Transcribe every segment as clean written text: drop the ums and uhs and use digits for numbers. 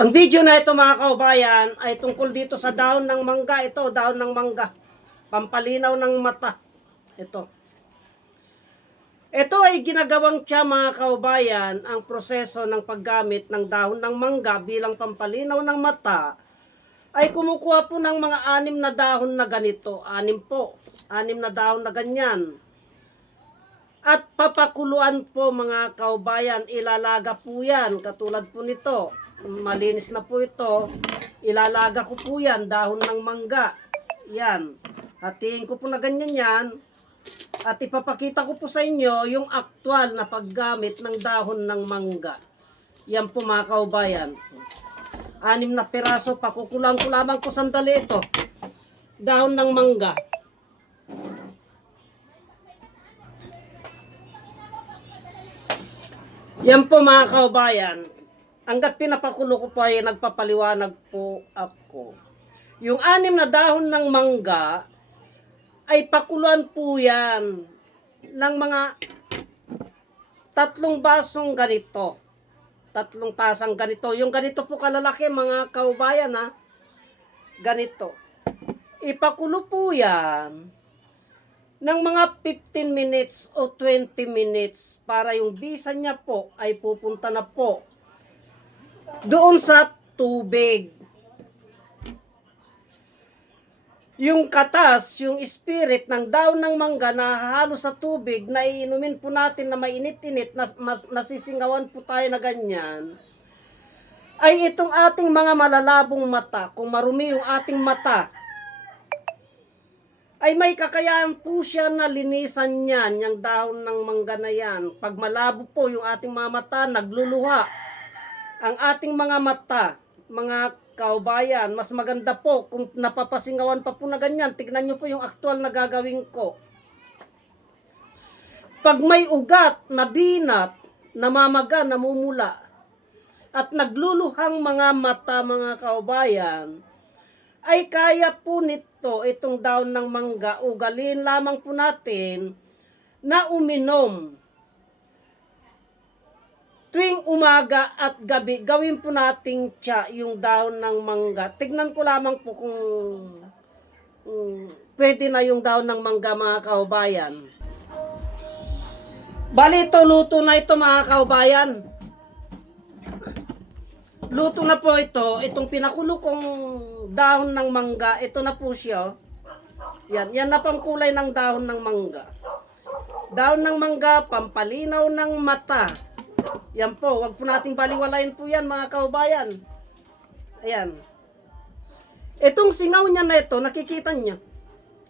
Ang video na ito mga kaubayan ay tungkol dito sa dahon ng mangga. Ito, dahon ng mangga. Pampalinaw ng mata. Ito. Ito ay ginagawang tiya mga kaubayan ang proseso ng paggamit ng dahon ng mangga bilang pampalinaw ng mata ay kumukuha po ng mga 6 na dahon na ganito. 6 po. 6 na dahon na ganyan. At papakuluan po mga kaubayan, ilalaga po yan katulad po nito. Malinis na po ito. Ilalaga ko po yan, dahon ng mangga. Yan. Hatiin ko po na ganyan yan. At ipapakita ko po sa inyo yung aktual na paggamit ng dahon ng mangga. Yan po mga kaubayan. 6 na piraso, pakukulang ko lamang po sandali ito. Dahon ng mangga. Yan po mga kaubayan. Hanggat pinapakulo ko po ay nagpapaliwanag po ako. Yung 6 na dahon ng mangga ay pakuluan po yan ng mga 3 basong ganito. 3 tasang ganito. Yung ganito po kalalaki mga kaubayan ha. Ganito. Ipakulo po yan ng mga 15 minutes o 20 minutes para yung bisa niya po ay pupunta na po doon sa tubig. Yung katas, yung spirit ng dahon ng mangga na hahalo sa tubig na iinumin po natin na mainit-init, nasisingawan po tayo na ganyan, ay itong ating mga malalabong mata, kung marumi yung ating mata, ay may kakayahan po siya na linisan yan, yung dahon ng mangga na yan. Pag malabo po yung ating mga mata, nagluluha ang ating mga mata, mga kaubayan, mas maganda po kung napapasingawan pa po na ganyan. Tignan nyo po yung aktual na gagawin ko. Pag may ugat, nabinat, namamaga, namumula, at nagluluhang mga mata, mga kaubayan, ay kaya po nito, itong dahon ng mangga, ugalin lamang po natin na uminom. Tuwing umaga at gabi, gawin po nating tiya yung dahon ng mangga. Tignan ko lamang po kung pwede na yung dahon ng mangga mga kaubayan. Bali ito, luto na ito mga kaubayan. Luto na po ito. Itong pinakulo kong dahon ng mangga, ito na po siya. Yan, yan na pang kulay ng dahon ng mangga. Dahon ng mangga, pampalinaw ng mata. Yan po, wag po nating baliwalain po yan mga kaubayan. Ayan. Itong singaw niya na ito, nakikita niyo.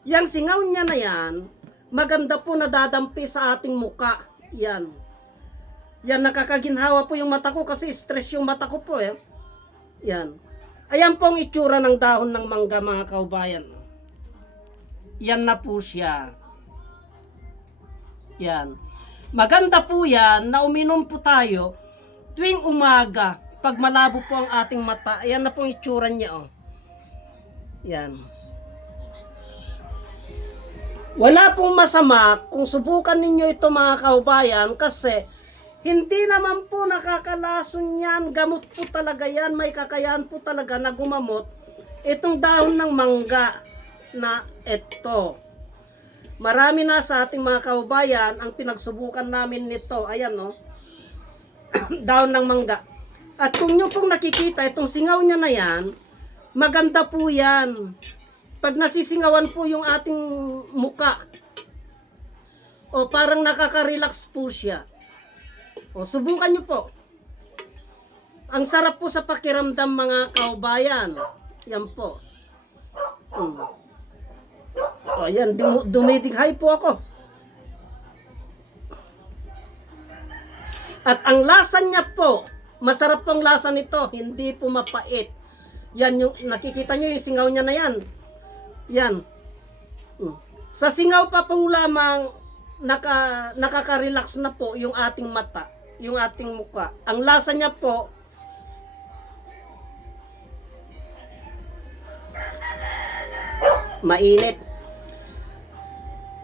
Yang singaw niya na yan, maganda po nadadampi sa ating muka. Yan. Yan, nakakaginhawa po yung mata ko kasi stress yung mata ko po eh. Yan. Ayan po ang itsura ng dahon ng mangga mga kaubayan. Yan na po siya. Yan. Maganda po yan na uminom po tayo tuwing umaga pag malabo po ang ating mata. Ayan na po ang itsura niya oh. Yan. Wala pong masama kung subukan ninyo ito mga kaubayan kasi hindi naman po nakakalason yan. Gamot po talaga yan. May kakayahan po talaga na gumamot itong dahon ng mangga na ito. Marami na sa ating mga kaubayan ang pinagsubukan namin nito. Ayan no. Dahon ng mangga. At kung nyo pong nakikita itong singaw niya na yan, maganda po yan. Pag nasisingawan po yung ating muka, o parang nakaka-relax po siya. O subukan nyo po. Ang sarap po sa pakiramdam mga kaubayan. Yan po. O yan, dumidighay po ako. At ang lasa niya po, masarap pong lasa nito, hindi po mapait. Yan yung, nakikita nyo yung singaw niya na yan. Yan. Sa singaw pa po lamang, nakaka-relax na po yung ating mata, yung ating muka. Ang lasa niya po, mainit.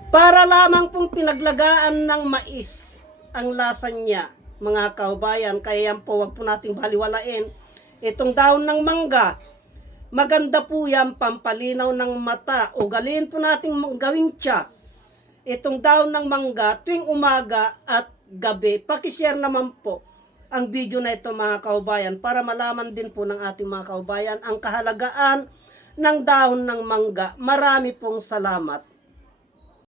Para lamang pong pinaglagaan ng mais ang lasa niya, mga kaubayan. Kaya yan po, wag po nating baliwalain. Itong dahon ng mangga, maganda po yan, pampalinaw ng mata. Ugaliin po natin gawing tiya. Itong dahon ng mangga, tuwing umaga at gabi, pakishare naman po ang video na ito mga kaubayan para malaman din po ng ating mga kaubayan ang kahalagaan ng dahon ng mangga. Marami pong salamat.